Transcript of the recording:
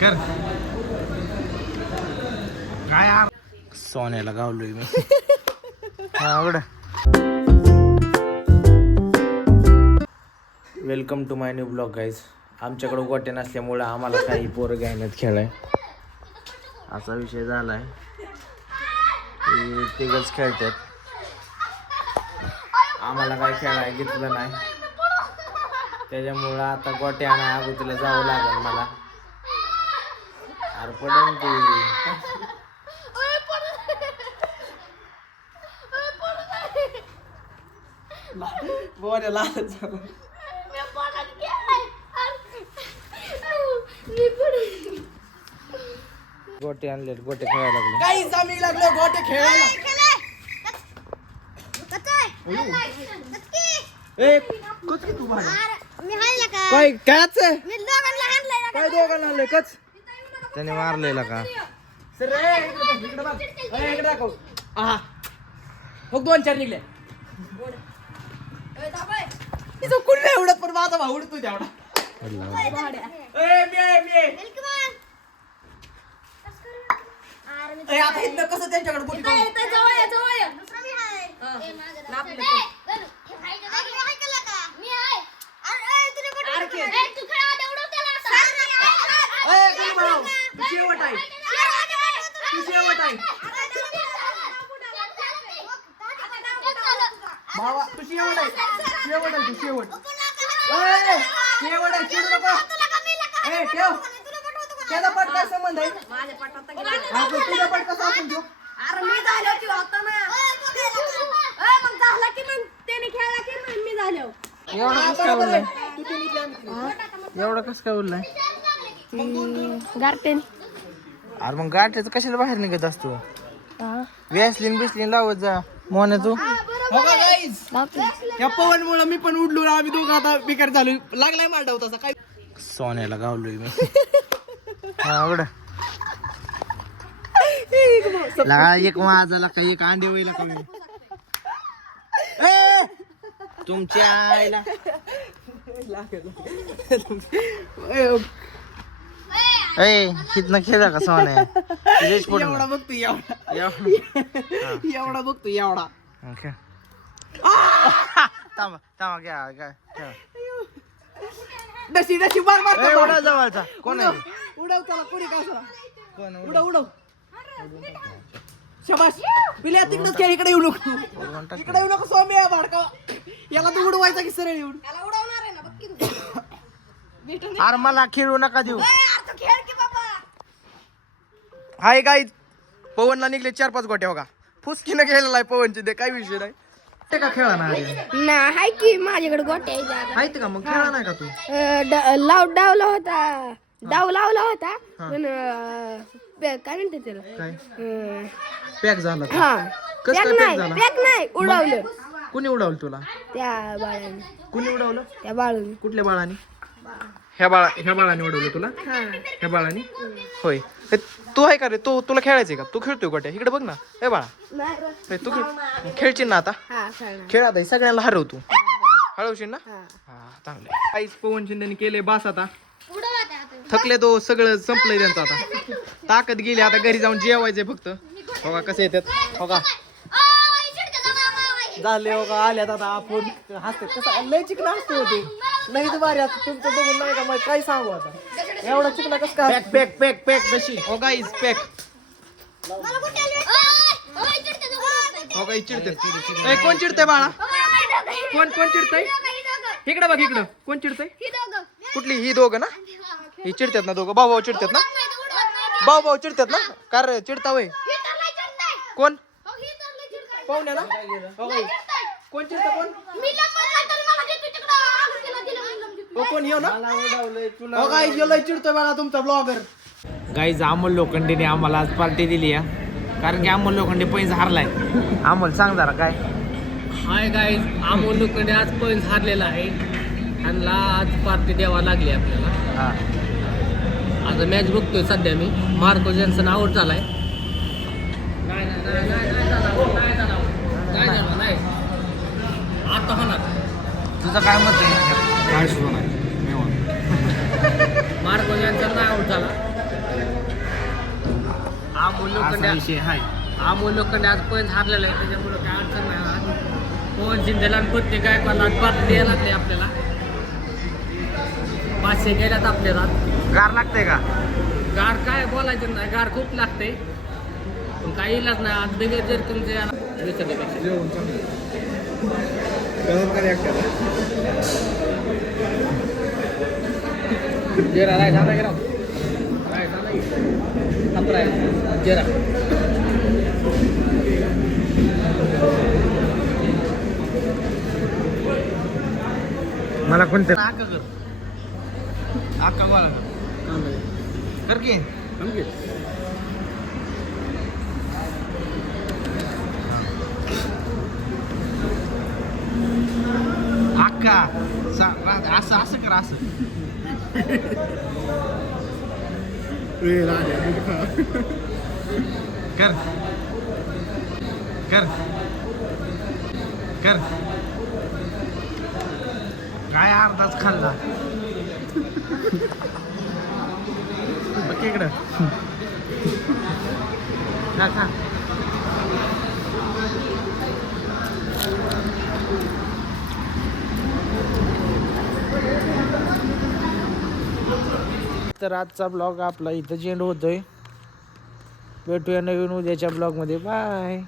कर काय सोन्याला गावलोय मी. आवड. Welcome to my new blog guys. आमच्याकडे गोटे नसल्यामुळं आम्हाला काही पोरं घेण्यात खेळ आहे असा विषय झाला आहे. तिघच खेळतात, आम्हाला काय खेळाय घेतलं नाही, त्याच्यामुळं आता गोटे आणा अगोदरला जावं लागेल मला. अरे पडन तू. गोटे आणले, गोटे खेळायला लागले. काहीच आम्ही लागलो गोटे खेळायला. काय काच काय दोघांना आणलंय कच त्याने मारलेला का सर इकडे दाखव. हा मग 2-4 निघले. तिचं कुणी नाही उडत पण माझा भाऊ उडतो तेवढा. आता इथं कसं त्यांच्याकडे बोलतो. शेवट आहे भावा, तू शेवट आहे, शेवट आहे, तू शेवट. शेवट आहे, चिडू नको. ठेव त्याचा पट काय संबंध आहे. तुझा पट कसा आपण ठेव. अरे मी झालो की होता ना. मग झाला की मग त्याने खेळला की मग मी झालो. एवढं कसं काय उरलाय गारटेन. अरे मग गाठ्याचं कशाला बाहेर निघत असतो. व्यासलीन बिसलीन लावत जा मोहन तू. या पवन मुळे मी पण उडलो. आम्ही दोघं आता बेकार झालो. लागलाय मार डाव तसा काय. सोन्याला गावलोय मी. आवड एक माझा का एक अंडे होईल का मी तुमच्या आईला. हितनं खेळा का सोन्या. एवढा बघतो एवढा बघतो एवढा. थांबा थांबा घ्या घ्या. डशी डशी मार मार. एवढा जवळचा कोण आहे. उडव त्याला कोणी काय कोण उडव उडव. शबाश पिल्या तिकडेच खेळ. इकडे येऊ नको, इकडे येऊ नको. सोम्या भाडका याला तू उडवायचा की सरळ येऊन. त्याला उडवणार आहे ना बघ की तू. अरे मला खेळू नका देऊ. अरे तू खेळ की बाबा. हाय गाईज, पवनला निघले 4-5 गोट्या बघा. फुसकीनं गेलेला आहे पवनची. ते काय विषय नाही. ते का खेळा नाही ना हाय की माझ्याकडे गोटे आहेत का. मग खेळा नाही का तू. डावला होता. डाव लावला होता पण काय म्हणते त्याला. काय पॅक झाला का? हा कसं काय पॅक झाला. पॅक नाही उडवलं. कुणी उडवलं तुला. त्या बाळाने. कुणी उडवलं. त्या बाळूने. कुठल्या बाळाने. ह्या बाळाने उडवलं तुला. ह्या बाळाने होय. तू आहे का रे. तुला खेळायचंय का. तू खेळतोय गोट्या. इकडे बघ ना. हे बाळा तू खेळशील ना आता. खेळ आता सगळ्यांना हरवतो. हळवशील ना. हा चांगलं. काहीच पवन शिंदेने केले बास. आता थकले तो. सगळं संपलंय त्यांचं आता. ताकद गेली आता. घरी जाऊन जेवायचंय फक्त. हो का कसे येतात. हो का झाले. हो का आल्यात आता. आपण हसते कसं लय चिकना हसतो होते. नाही तर भारी आता तुमचं बघून नाही का मग काय सांगू आता. एवढा चिकना कसं काय. पॅक पॅक पॅक कशी. हो गाईज पॅक. हो गाई चिडते. कोण चिडतंय बाळा. कोण चिडतंय. इकडं बघ इकडं. कोण चिडतंय. कुठली ही दोघं ना. ही चिडतात ना दोघं. भाऊ चिडतात ना. भाऊ चिडतात ना. कार चिडता वय. कोण पाहुण्या ना. कोण चिडतं कोण. कोण येऊ ना. हो गाईज लय चिडतोय बघा तुमचा ब्लॉगर. गाईज अमोल लोखंडेने आम्हाला आज पार्टी दिली आहे. कारण की अमोल लोखंडे पैंज हारलाय. अमोल सांग जरा काय. हाय गाईज, अमोल लोखंडे आज पैंज हारलेला आहे. त्यांना आज पार्टी द्यावा लागली आपल्याला. आता मॅच बघतोय सध्या मी. मार्को जॉन्सन आउट झालाय. नाही आता होणार. तुझं काय मत आहे. काय सुरू नाही. मार्को यांचा नाही आउट झाला. अमोल लोखंडे अमोल लोखंडे आज पॉईंट हारलेला आहे, त्याच्यामुळे काय अडचण नाही. आज पवन शिंदेला आणि प्रत्येक गायकवाडला आज पार्टी द्यायला लागले आपल्याला. 500 गेल्यात आपल्याला. गार लागतंय का? गार काय बोलायचं नाही, गार खूप लागते पण काही इलाज नाही. आज बिगर जर तुमच्या विसरण्यापेक्षा जेरा राय झाला गेला राय झाला संप्राय जेरा मला कोणतं आका कर आका मला कर की आका असं असं कर असं कर कर कर काय अर्धाच खाल्ला बघ इकडं खा खा. तर आजचा ब्लॉग आपला इथं एंड होतोय. भेटूया नवीन उद्याच्या ब्लॉगमध्ये. बाय.